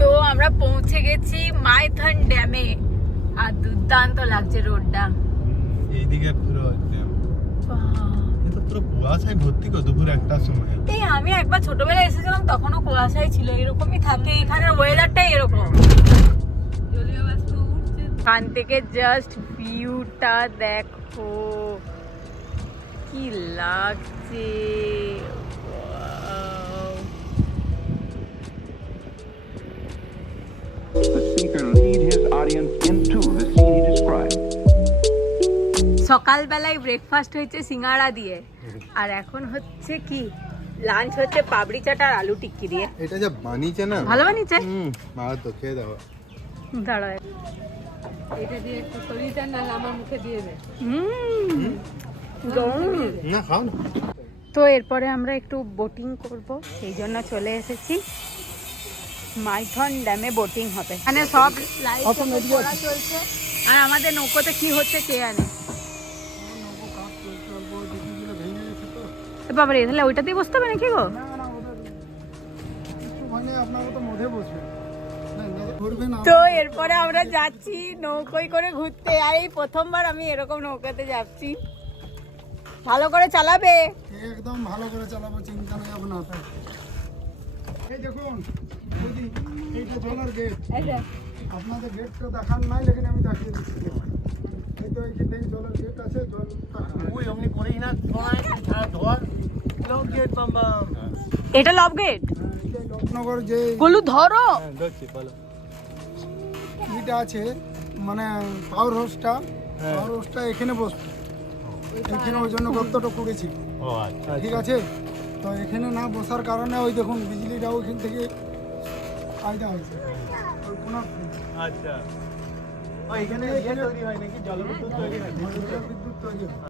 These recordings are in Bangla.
তো আমরা পৌঁছে গেছি মাইথন ড্যামে। আর দুর্দান্ত লাগছে রোডটা। এইদিকে পুরো একদম। এটা পুরো কুয়াশায় ভর্তি কর দুপুর একটার সময়। এই আমি একবার ছোটবেলায় এসেছিলাম তখনও কুয়াশাই ছিল এরকমই থাকে এখানের ওয়েদারটাই এরকম। এখান থেকে জাস্ট ভিউটা দেখো। কি লাগছে? Audience into the scene he described. সকালবেলায় ব্রেকফাস্ট হয়েছে সিঙ্গাড়া দিয়ে। আর এখন হচ্ছে কি? লাঞ্চ হচ্ছে পাবড়ি চাটা আর আলু টিক্কি দিয়ে। এটা যা বানিয়েছে না? ভালো বানিয়েছে হুম ভালো তো খেয়ে দাও দাঁড়ায় এটা দিয়ে একটু না আমার মুখে দিয়ে দে। হুম। না খাও না। তো এরপরে আমরা একটু বোটিং করব সেই জন্য চলে এসেছি। মাইথন ড্যামে বোটিং হবে। এখানে সব লাইট চলছে। আর আমাদের নৌকোতে কি হচ্ছে কে জানে? এ বাবারে তাহলে ওইটাতেই বসতে হবে নাকি গো? মানে তো বসবে। তো এরপরে আমরা যাচ্ছি নৌকোয় করে ঘুরতে। আর এই প্রথমবার আমি এরকম নৌকাতে যাচ্ছি। ভালো করে চালাবে? একদম ভালো করে চালাবো চিন্তা নেই আপনার। এই দেখুন এইটা জলের গেট আপনাদের গেটটা দেখান নাই লেকিন আমি দেখিয়ে দিচ্ছি। এই তো এইখান থেকে জলের গেট আছে জল ওই অমনি করেই না ধর গেট বাম্বা এটা লব গেট যে গোলু ধরো। ধরছি বলো ইটা আছে মানে পাওয়ার হাউসটা হ্যাঁ। পাওয়ার হাউসটা এখানে বসবে এখানে ওই জন্য গর্তটা করেছি। ও আচ্ছা ঠিক আছে? তো এখানে না বসার কারণে ওই দেখুন বিজলিটা ওইখান থেকে আয়দা হয়েছে। কোনো আচ্ছা। এখানে ইয়ে তৈরি হয় নাকি? জলবিদ্যুৎ তৈরি হয়? বিদ্যুৎ তৈরি হয়।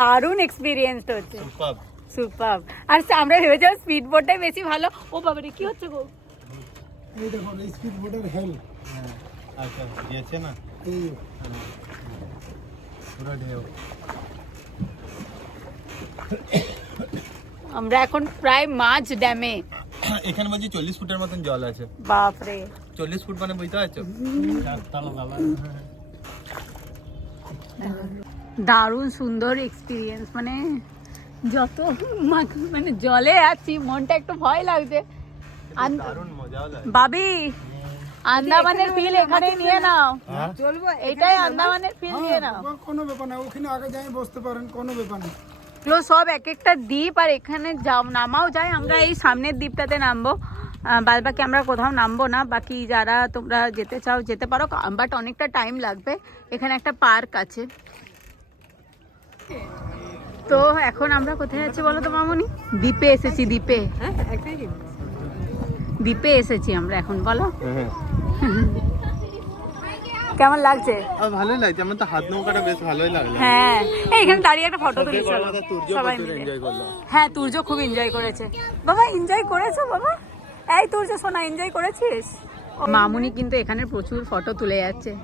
দারুণ এক্সপিরিয়েন্স হচ্ছে। সুপার আর আমরা ভেবেছিলাম স্পিড বোটটাই বেশি ভালো। ও বাবারে কি হচ্ছে গো? এই দেখুন স্পিড বোটের হেল আচ্ছা গিয়েছে না? আমরা এখন প্রায় মাঝ ড্যামে। এখানে বলছি চল্লিশ ফুটের মতন জল আছে। বাপরে। চল্লিশ ফুট মানে বুঝতে পারছ? দারুণ সুন্দর এক্সপিরিয়েন্স মানে যত মানে জলে আছি মনটা একটু ভয় লাগছে। আন- দারুণ মজাও লাগে। বাবি আন্দামানের ফিল এখানে নিয়ে নাও। হ্যাঁ? এটাই আন্দামানের ফিল নিয়ে নাও। হ্যাঁ, কোনো ব্যাপার না ওখানে আগে যাই বসতে পারেন কোনো ব্যাপার না। এগুলো সব এক একটা দ্বীপ আর এখানে যাও নামাও যায় আমরা এই সামনের দ্বীপটাতে নামবো। বাদ বাকি আমরা কোথাও নামবো না বাকি যারা তোমরা যেতে চাও যেতে পারো বাট অনেকটা টাইম লাগবে। এখানে একটা পার্ক আছে। তো এখন আমরা কোথায় যাচ্ছি বলো তো মামনি? দ্বীপে এসেছি দ্বীপে। হ্যাঁ দ্বীপে। এসেছি আমরা এখন বলো। হ্যাঁ। কেমন লাগছে? ভালোই লাগছে। আমার তো হাত নৌকাটা বেশ ভালোই লাগল। হ্যাঁ। এই এখানে দাঁড়িয়ে একটা ফটো তুলি সবাই মিলে। এনজয় করল। হ্যাঁ তুর্য খুব এনজয় করেছে। বাবা এনজয় করেছ বাবা? এই তুর্য সোনা এনজয় করেছিস? মামুনি কিন্তু এখানে প্রচুর ফটো তুলে যাচ্ছে।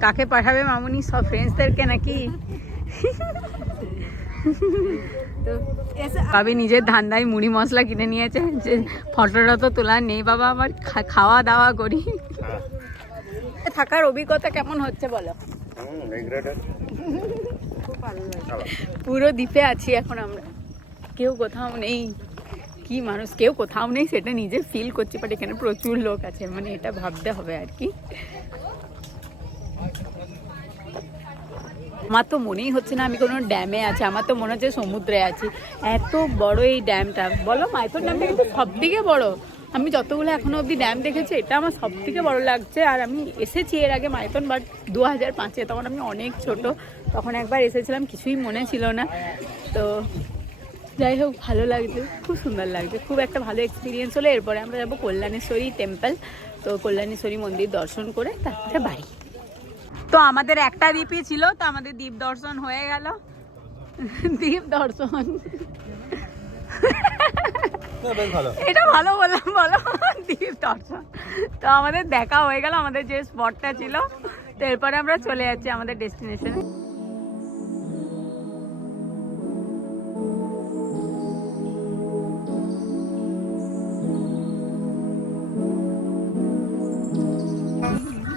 কাকে পাঠাবে মামুনি? সব ফ্রেন্ডসদেরকে নাকি? ভাবি নিজের ধান্দায় মুড়ি মশলা কিনে নিয়েছে। যে ফটোটা তো তোলার নেই বাবা আমার খা- খাওয়া দাওয়া করি। থাকার অভিজ্ঞতা কেমন হচ্ছে বলো? পুরো দ্বীপে আছি এখন আমরা। কেউ কোথাও নেই। কি মানুষ কেউ কোথাও নেই সেটা নিজে ফিল করছি বাট এখানে প্রচুর লোক আছে মানে এটা ভাবতে হবে আর কি। আমার তো মনেই হচ্ছে না আমি কোনো ড্যামে আছি আমার তো মনে হচ্ছে সমুদ্রে আছি। এত বড় এই ড্যামটা। বলো মাইথন ড্যামটা কিন্তু সব থেকে বড়। আমি যতগুলো এখনও অবধি ড্যাম দেখেছি, এটা আমার সব থেকে বড় লাগছে। আর আমি এসেছি এর আগে মাইথন বাট দু হাজার পাঁচে তখন আমি অনেক ছোট। তখন একবার এসেছিলাম, কিছুই মনে ছিল না। তো যাই হোক, ভালো লাগছে, খুব সুন্দর লাগছে, খুব একটা ভালো এক্সপিরিয়েন্স হলো। এরপরে আমরা যাব কল্যাণেশ্বরী টেম্পল তো কল্যাণেশ্বরী মন্দির দর্শন করে তারপরে বাড়ি। তো আমাদের একটা দ্বীপই ছিল, তো আমাদের দ্বীপ দর্শন হয়ে গেল। দ্বীপ দর্শন। এটা ভালো বললাম বলো। দ্বীপ দর্শন। তো আমাদের দেখা হয়ে গেল আমাদের যে স্পটটা ছিল। তো এরপরে আমরা চলে যাচ্ছি আমাদের ডেস্টিনেশনে।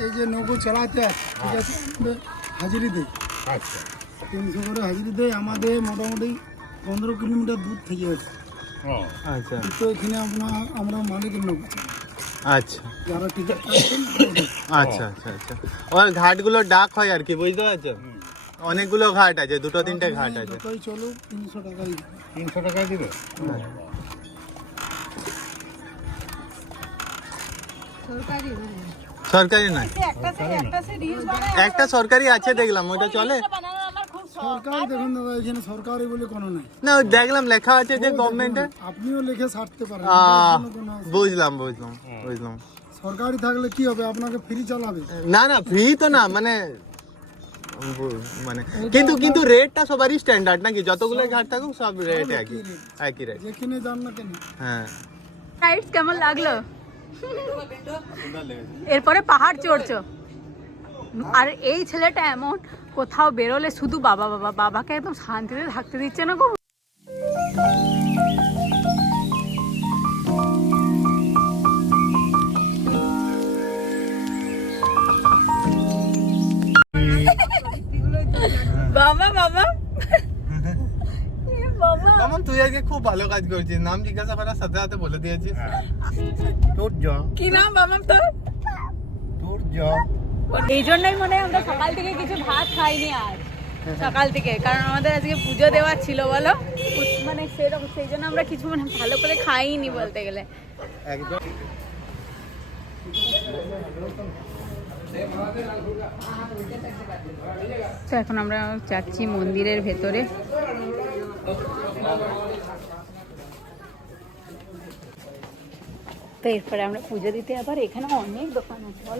এই যে নৌকো চালাতে ঠিক আছে আমাদের হাজিরি দেয়। আচ্ছা। তিনশো করে হাজিরি দেয় আমাদের মোটামুটি পনেরো কিলোমিটার দূর থেকে আছে আচ্ছা। তো এখানে আপনার আমরা মালিকের নৌকো আচ্ছা। যারা টিকিট আচ্ছা আচ্ছা আচ্ছা। ওর ঘাটগুলো ডাক হয় আর কি বুঝতে পারছ অনেকগুলো ঘাট আছে দুটো তিনটে ঘাট আছে। যতই তিনশো টাকাই। তিনশো টাকায় দিবে? সরকারি সরকারি নয়। একটা সরকারি আছে দেখলাম ওটা চলে? সরকার দেখুন দাদা এখানে সরকারি বলে কোনো নাই। না ওই দেখলাম লেখা আছে যে গভর্নমেন্টে আপনিও লিখে ছাড়তে পারেন বুঝলাম বুঝলাম বুঝলাম। সরকারি থাকলে কি হবে? আপনাকে ফ্রি চালাবে? না না ফ্রি তো না মানে মানে কিন্তু কিন্তু রেটটা সবারই স্ট্যান্ডার্ড নাকি? যতগুলো ঘাট থাকুক সব রেট একই একই রেট যেখানে যান না কেন? হ্যাঁ। রাইডস কেমন লাগল? এরপরে পাহাড় চড়ছো। আর এই ছেলেটা এমন কোথাও বেরোলে শুধু বাবা বাবা বাবাকে একদম শান্তিতে থাকতে দিচ্ছে না গো। বাবা বাবা। মামন তুই আগে খুব ভালো কাজ করছিস। নাম জিজ্ঞাসা করার সাথে সাথে বলে দিয়েছিস। তোর জ কি নাম বাবা তোর? তোর জ এই জন্যই মনে হয় আমরা সকাল থেকে কিছু ভাত খাইনি আজ। সকাল থেকে, কারণ আমাদের আজকে পুজো দেওয়ার ছিল, বলো? মানে সেরকম, সেই জন্য আমরা কিছু মানে ভালো করে খাইনি বলতে গেলে। তো এখন আমরা যাচ্ছি মন্দিরের ভেতরে। তো এরপরে আমরা পুজো দিতে আবার এখানে অনেক দোকান আছে, বল?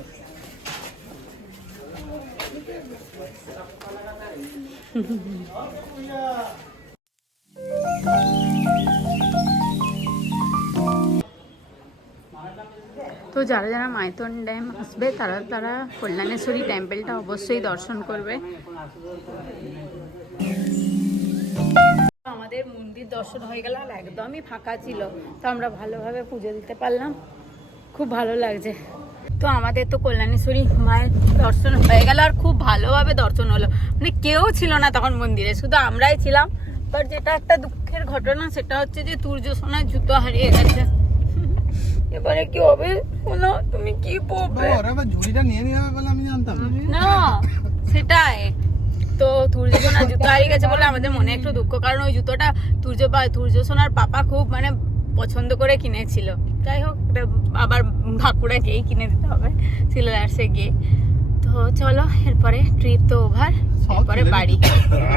তো যারা যারা মাইথন ড্যাম আসবে, তারা তারা কল্যাণেশ্বরী টেম্পলটা অবশ্যই দর্শন করবে। আমাদের মন্দির দর্শন হয়ে গেল একদমই ফাঁকা ছিল, তো আমরা ভালোভাবে পুজো দিতে পারলাম। খুব ভালো লাগছে। তো আমাদের তো কল্যাণেশ্বরী মায়ের দর্শন হয়ে গেল আর খুব ভালোভাবে দর্শন হলো। মানে কেউ ছিল না তখন মন্দিরে শুধু আমরাই ছিলাম। বাট যেটা একটা দুঃখের ঘটনা সেটা হচ্ছে যে তুর্য সোনার জুতো হারিয়ে গেছে। এবারে কি হবে? শোনো তুমি কি পড়বে ঝুড়িটা নিয়ে নিয়ে বলে আমি জানতাম না। সেটাই। তো তুর্য সোনার জুতো হারিয়ে গেছে বলে আমাদের মনে একটু দুঃখ কারণ ওই জুতোটা তুর্য তুর্য সোনার পাপা খুব মানে পছন্দ করে কিনেছিল। যাই হোক আবার ভাকুড়া গিয়েই কিনে দিতে হবে সিলেদার্সে গিয়ে। তো চলো এরপরে ট্রিপ তো ওভার এরপরে বাড়ি।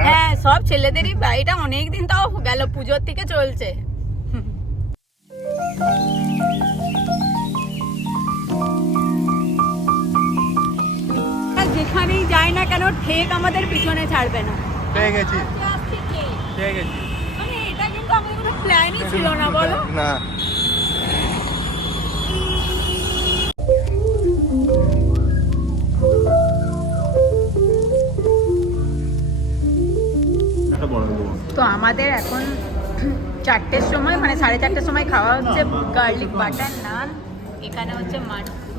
হ্যাঁ। সব ছেলেদেরই বাড়িটা অনেক দিন তাও গেল পুজোর থেকে চলছে। যেখানেই যাই না কেন ঠেক আমাদের পিছনে ছাড়বে না। পেয়ে গেছি। পেয়ে গেছি মানে এটা কিন্তু আমাদের কোনো প্ল্যানই ছিল না বলো। না। তো আমাদের এখন চারটের সময় মানে সাড়ে চারটের সময় খাওয়া হচ্ছে গার্লিক বাটার নান এখানে হচ্ছে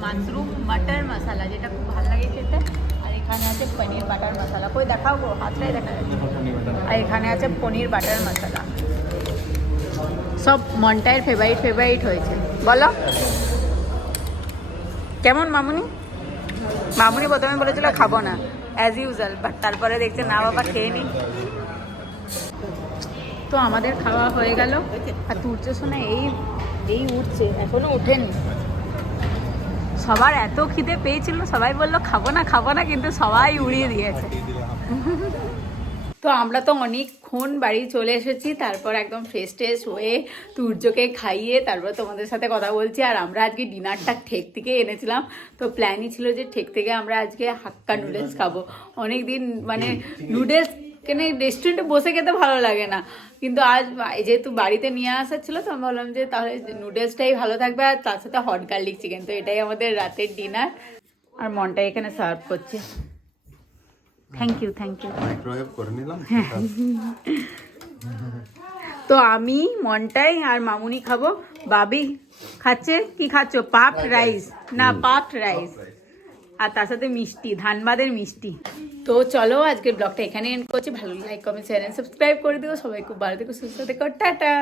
মাশরুম বাটার মশলা যেটা খুব ভালো লাগে খেতে। আর এখানে আছে পনির বাটার মশলা কই দেখাও গো হাতটাই দেখা যাচ্ছে। আর এখানে আছে পনির বাটার মশলা সব মনটায়ের ফেভারিট ফেভারিট হয়েছে। বলো। কেমন মামুনি? মামুনি প্রথমে বলেছিল খাব না অ্যাজ ইউজাল বাট তারপরে দেখছে, না বাবা, খেয়ে নি। তো আমাদের খাওয়া হয়ে গেল। আর তুর্য শোনা এই এই উঠছে, এখনও ওঠেনি। সবার এত খিদে পেয়েছিল, সবাই বলল, খাব না খাব না, কিন্তু সবাই উড়িয়ে দিয়েছে। তো আমরা তো অনেকক্ষণ বাড়ি চলে এসেছি, তারপর একদম ফ্রেশ ট্রেশ হয়ে সূর্যকে খাইয়ে তারপর তোমাদের সাথে কথা বলছি। আর আমরা আজকে ডিনারটা ঠেক থেকে এনেছিলাম, তো প্ল্যানই ছিল যে ঠেক থেকে আমরা আজকে হাক্কা নুডলস খাব। অনেক দিন মানে নুডলস কেন রেস্টুরেন্টে বসে খেতে ভালো লাগে না, কিন্তু আজ যেহেতু বাড়িতে নিয়ে আসা ছিল, তো আমি ভাবলাম যে তাহলে নুডলসটাই ভালো থাকবে, আর তার সাথে হট গার্লিক চিকেন তো এটাই আমাদের রাতের ডিনার আর মনটা এখানে সার্ভ করছে। Thank you thank you microwave করে নিলাম তো আমি মনটাই আর মামুনি খাব। বাবি খাচ্ছে? কি খাচ্ছ? পাপ রাইস। না পাপ রাইস। আর তার সাথে মিষ্টি ধানবাদের মিষ্টি। তো চলো আজকের ব্লগটা এখানে এন্ড করছি। ভালো লাইক কমেন্ট শেয়ার সাবস্ক্রাইব করে দিও। সবাই খুব ভালো থেকো সুস্থ থেকো টাটা।